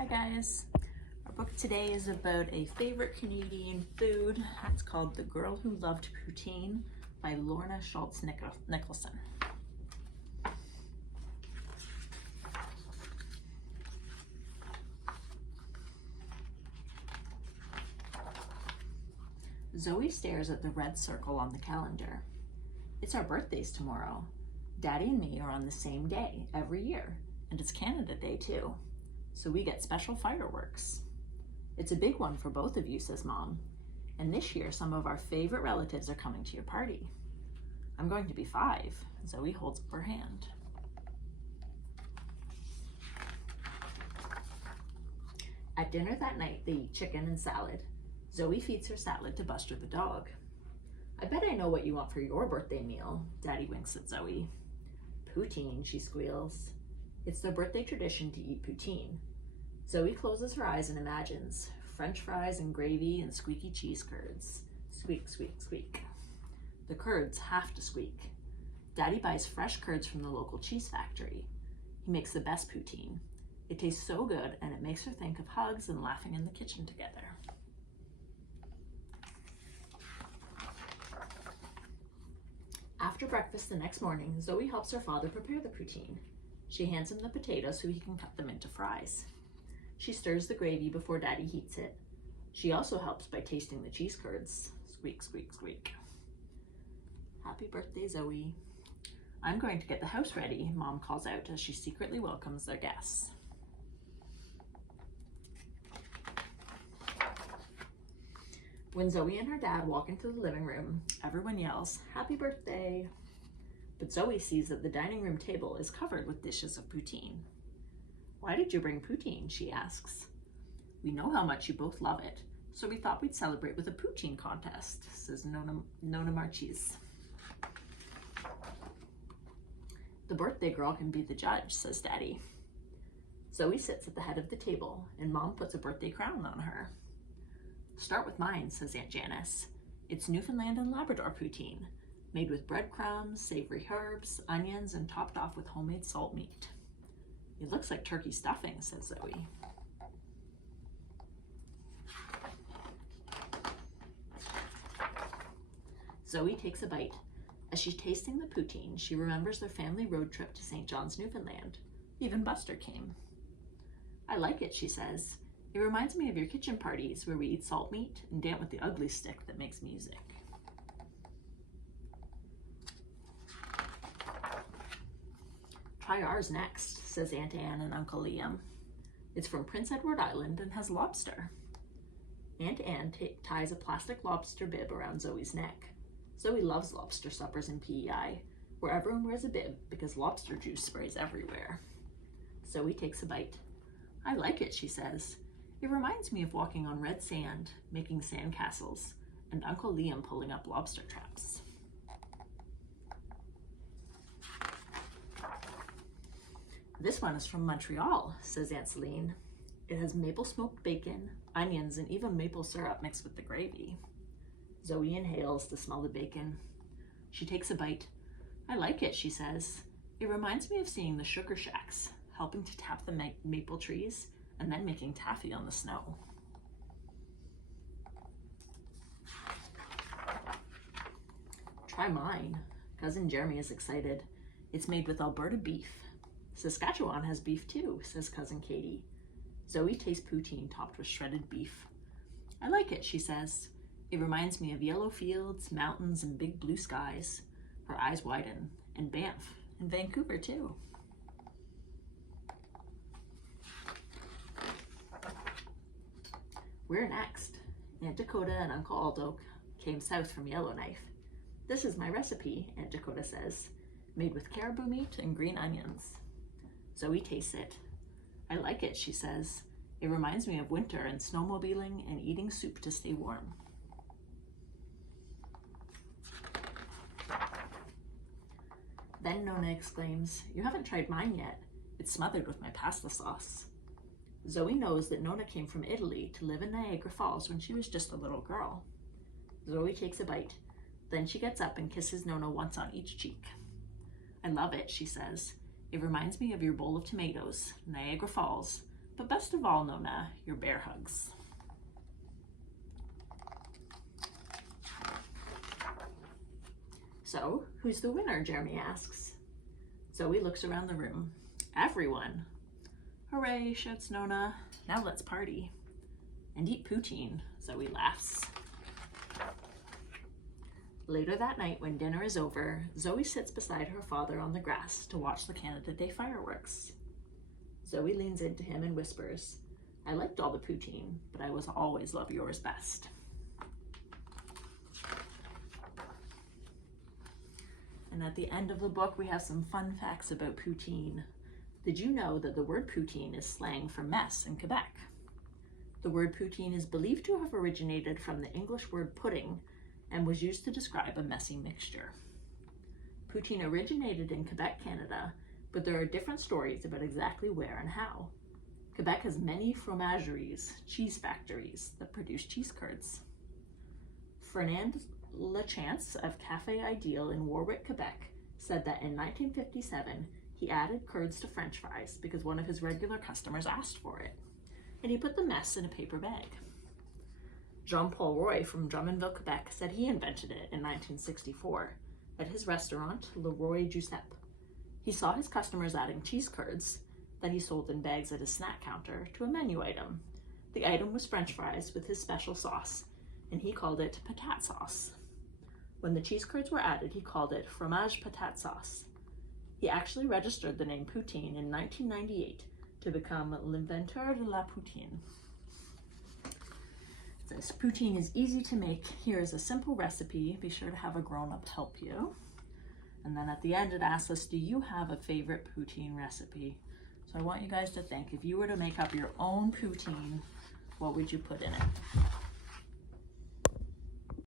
Hi guys. Our book today is about a favorite Canadian food. It's called The Girl Who Loved Poutine by Lorna Schultz Nicholson. Zoe stares at the red circle on the calendar. It's our birthdays tomorrow. Daddy and me are on the same day every year, and it's Canada Day too. So we get special fireworks. It's a big one for both of you, says Mom. And this year, some of our favorite relatives are coming to your party. I'm going to be 5. Zoe holds up her hand. At dinner that night, they eat chicken and salad. Zoe feeds her salad to Buster the dog. I bet I know what you want for your birthday meal, Daddy winks at Zoe. Poutine, she squeals. It's their birthday tradition to eat poutine. Zoe closes her eyes and imagines French fries and gravy and squeaky cheese curds. Squeak, squeak, squeak. The curds have to squeak. Daddy buys fresh curds from the local cheese factory. He makes the best poutine. It tastes so good, and it makes her think of hugs and laughing in the kitchen together. After breakfast the next morning, Zoe helps her father prepare the poutine. She hands him the potatoes so he can cut them into fries. She stirs the gravy before Daddy heats it. She also helps by tasting the cheese curds. Squeak, squeak, squeak. Happy birthday, Zoe. I'm going to get the house ready, Mom calls out as she secretly welcomes their guests. When Zoe and her dad walk into the living room, everyone yells, "Happy birthday!" But Zoe sees that the dining room table is covered with dishes of poutine. "Why did you bring poutine?" she asks. "We know how much you both love it, so we thought we'd celebrate with a poutine contest," says Nona Marchese. "The birthday girl can be the judge," says Daddy. Zoe sits at the head of the table, and Mom puts a birthday crown on her. "Start with mine," says Aunt Janice. "It's Newfoundland and Labrador poutine, made with breadcrumbs, savory herbs, onions, and topped off with homemade salt meat." "It looks like turkey stuffing," says Zoe. Zoe takes a bite. As she's tasting the poutine, she remembers their family road trip to St. John's, Newfoundland. Even Buster came. "I like it," she says. "It reminds me of your kitchen parties where we eat salt meat and dance with the ugly stick that makes music." "Try ours next," says Aunt Anne and Uncle Liam. "It's from Prince Edward Island and has lobster." Aunt Anne ties a plastic lobster bib around Zoe's neck. Zoe loves lobster suppers in PEI, where everyone wears a bib because lobster juice sprays everywhere. Zoe takes a bite. "I like it," she says. "It reminds me of walking on red sand, making sand castles, and Uncle Liam pulling up lobster traps." "This one is from Montreal," says Aunt Celine. "It has maple smoked bacon, onions, and even maple syrup mixed with the gravy." Zoe inhales to smell the bacon. She takes a bite. "I like it," she says. "It reminds me of seeing the sugar shacks, helping to tap the maple trees, and then making taffy on the snow." "Try mine." Cousin Jeremy is excited. "It's made with Alberta beef." "Saskatchewan has beef too," says Cousin Katie. Zoe tastes poutine topped with shredded beef. "I like it," she says. "It reminds me of yellow fields, mountains, and big blue skies." Her eyes widen. "And Banff, and Vancouver too." "We're next." Aunt Dakota and Uncle Aldo came south from Yellowknife. "This is my recipe," Aunt Dakota says, "made with caribou meat and green onions." Zoe tastes it. "I like it," she says. "It reminds me of winter and snowmobiling and eating soup to stay warm." Then Nona exclaims, "You haven't tried mine yet. It's smothered with my pasta sauce." Zoe knows that Nona came from Italy to live in Niagara Falls when she was just a little girl. Zoe takes a bite. Then she gets up and kisses Nona once on each cheek. "I love it," she says. "It reminds me of your bowl of tomatoes, Niagara Falls, but best of all, Nona, your bear hugs. So, who's the winner, Jeremy asks. Zoe looks around the room. Everyone. Hooray, shouts Nona. Now let's party. And eat poutine, Zoe laughs. Later that night, when dinner is over, Zoe sits beside her father on the grass to watch the Canada Day fireworks. Zoe leans into him and whispers, I liked all the poutine, but I will always love yours best. And at the end of the book, we have some fun facts about poutine. Did you know that the word poutine is slang for mess in Quebec? The word poutine is believed to have originated from the English word pudding and was used to describe a messy mixture. Poutine originated in Quebec, Canada, but there are different stories about exactly where and how. Quebec has many fromageries, cheese factories, that produce cheese curds. Fernand Lachance of Café Ideal in Warwick, Quebec, said that in 1957, he added curds to French fries because one of his regular customers asked for it, and he put the mess in a paper bag. Jean-Paul Roy from Drummondville, Quebec, said he invented it in 1964 at his restaurant, Le Roy Giuseppe. He saw his customers adding cheese curds that he sold in bags at his snack counter to a menu item. The item was French fries with his special sauce, and he called it patate sauce. When the cheese curds were added, he called it fromage patate sauce. He actually registered the name poutine in 1998 to become l'inventeur de la poutine. It says, poutine is easy to make. Here is a simple recipe. Be sure to have a grown-up help you. And then at the end, it asks us, do you have a favorite poutine recipe? So I want you guys to think, if you were to make up your own poutine, what would you put in it?